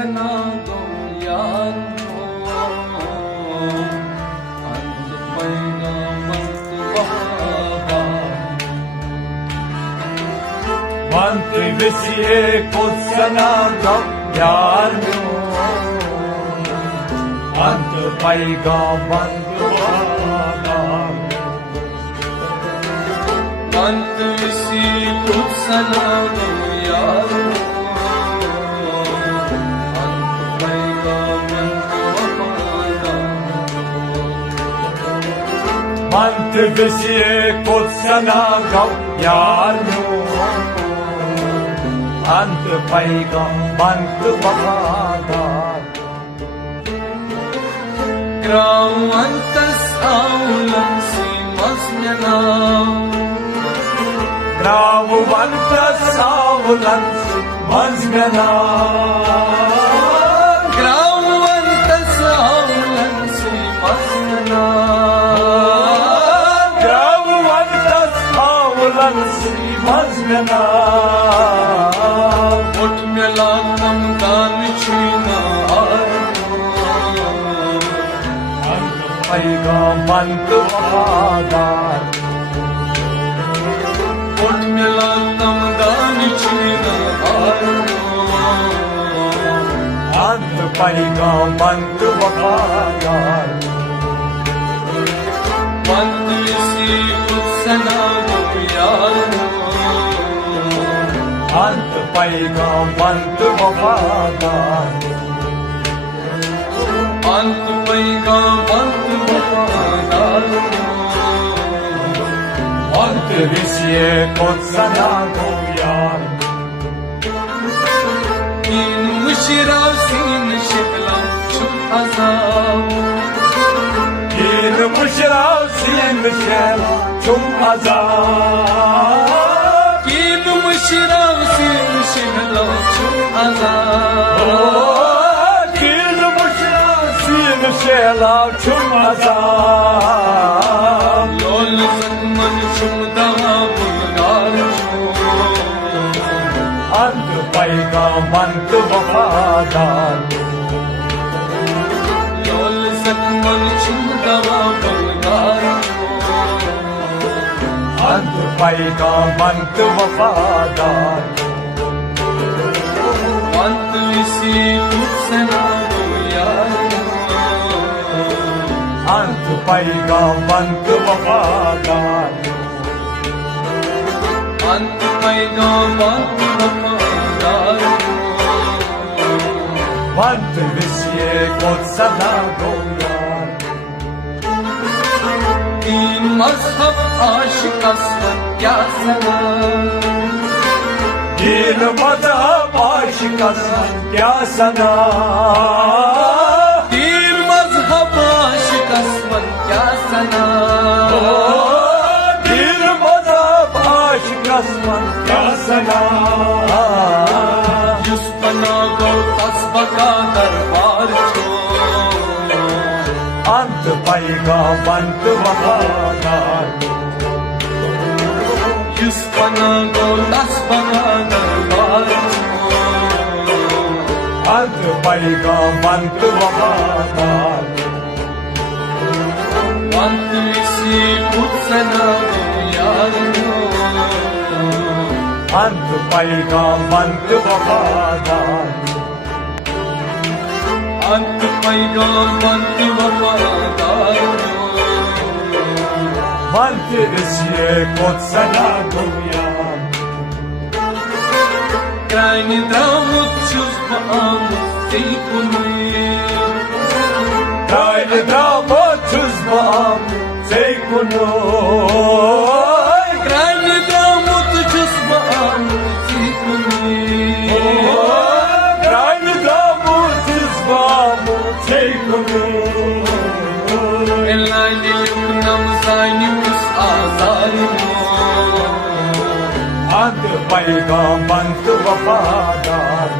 सना दो यारो, अंत पैगामत वफादार। वंत विसिए कुछ सना दो यारो, अंत पैगामत वफादार। अंत विसी कुछ सना दो यारो, अंत विसिए कुछ सना दो यारो, अंत पैगामत वफादार। Grau antas aulam si masnana, Grau antas aulam si masnana, Grau antas aulam si masnana, Grau antas aulam si masnana. Ot melatam dan china पैगामत वफादार। Ot melatam dan china अंत पैगामत वफादार। अंत विसी कुछ सना दो यारो, अंत पैगामत वफादार। अंत पैगामत वफादार। अंत विसिए कुछ सना दो यार, तीन मुशरा सीन शिकला शुभ अज़ाब, तीन मुशरा सीन शेला चुम अज़ाब, तीन मुशरा सीन शिकला शुभ अज़ाब, तीन मुशरा सीन शेला चुम अज़ाब। लोल ज़ख्मन शुभ दवा बुलगार अंत पैगामत वफादार। लोल ज़ख्मन शुभ दवा बुलगार अंत पैगामत वफादार। अंत विसी कुछ सना दो यारो, अंत पैगामत वफादार। अंत पैगामत वफादार। अंत विसिए कुछ सना दो यार, तीन मज़हब आशिक असलम क्या सना, तीन मज़हब आशिक असलम क्या सना, तीन मज़हब आशिक असलम क्या सना, तीन मज़हब आशिक असलम क्या सना। युसफना गो कस्बा का दरबार छोड़, अंत पैगामत वफादार। युसफना गो कस्बा का दरबार छोड़, अंत पैगामत वफादार। अंत विसी कुछ सना दो यारो, अंत पैगामत वफादार। अंत पैगामत वफादार। अंत विसिए कुछ सना दो यार, Kleine Draumutschus beamut Seikunuir, Kleine Draumutschus beamut Seikunuir, Kleine Draumutschus beamut Seikunuir, Kleine Draumutschus beamut Seikunuir. Elleine Lübnam seine Mus Azalimo, अंत पैगामत वफादार।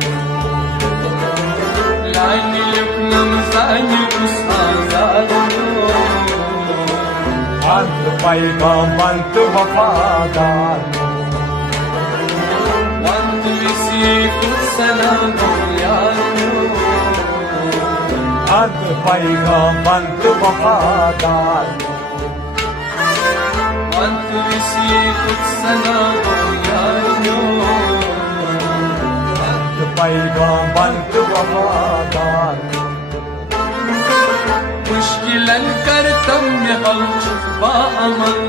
Leine Lübnam seine Mus Azalimo, अंत पैगामत वफादार। अंत विसी कुछ सना दो यारो, अंत पैगंबंत वफादार अंत विषय कुछ सना दो यारियों अंत पैगंबंत वफादार मुश्किलन करतम में हम चुकवा अमल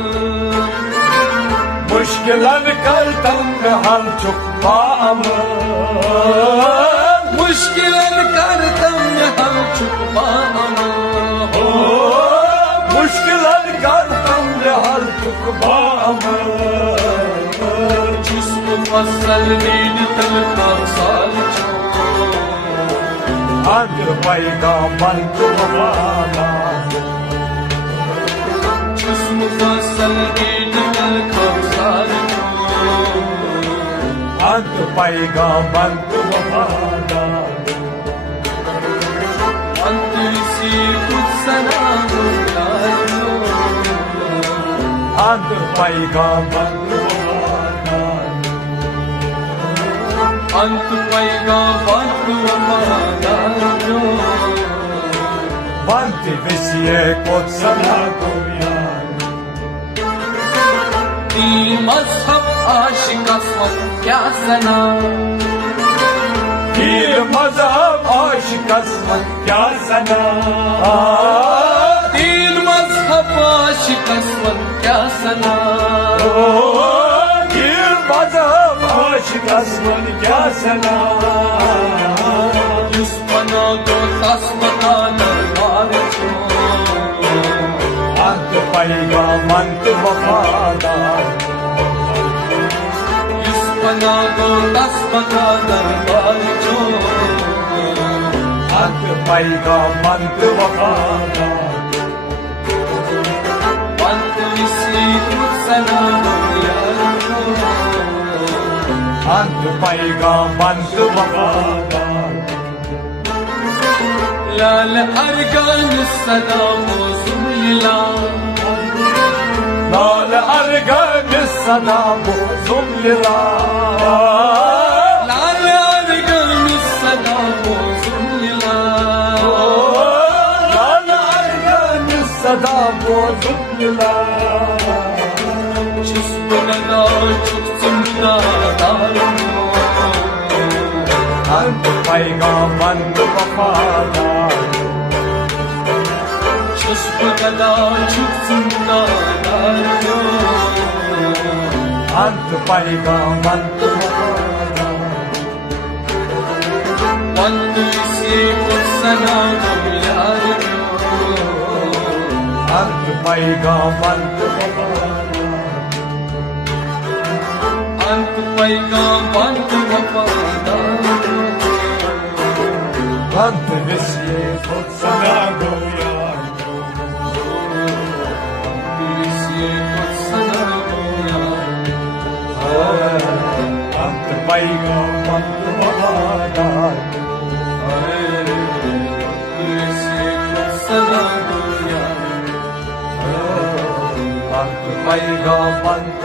मुश्किलन करतम हम चुकवा अमल मुश्किलन करतम में हम चुकवा अमल मुश्किलन करतम हम चुकवा अमल जिसको फसल नींद तल का साल अंत पैगंबंत वफादार जिसको फसल नींद तल का साल अंत पैगंबंत वफादार अंत इसी कुछ सना दो यारियों अंत पैगंबंत वफादार अंत पैगंबंत वफादारों अंत विषय कुत्सना दुनियान तीन मजहब आशिक असमत क्या सना पीर मजहब आशिक असमत क्या सना तीन मजहब आशिक असमत क्या सना पीर मजहब आशिक असमत क्या सना युस्पना को तस्मता दरबार छो अंत पैगंबंत वफादार युस्पना को तस्मता दरबार छो अंत पैगंबंत वफादार अंत इसी कुछ सना दो यारियों अंत पैगंबंत वफादार लाल अरगान सदा मौसम लीला लाल अरगन सदा मौसम लीला लाल अरगान सदा मौसम लीला लाल अरगन सदा मौसम लीला जिसको लगा चुप सुनना दारों अंत पैगंबंत वफादार जिसको लगा चुप सुनना दारों अंत पैगंबंत वफादार अंत इसी कुछ सना दो यारियों अंत पैगंबंत वफादार अंत पैगंबंत वफादारों अंत विषय कुत्सना दुनियान अंत पैगंबंत वफादार अंत पैगंबंत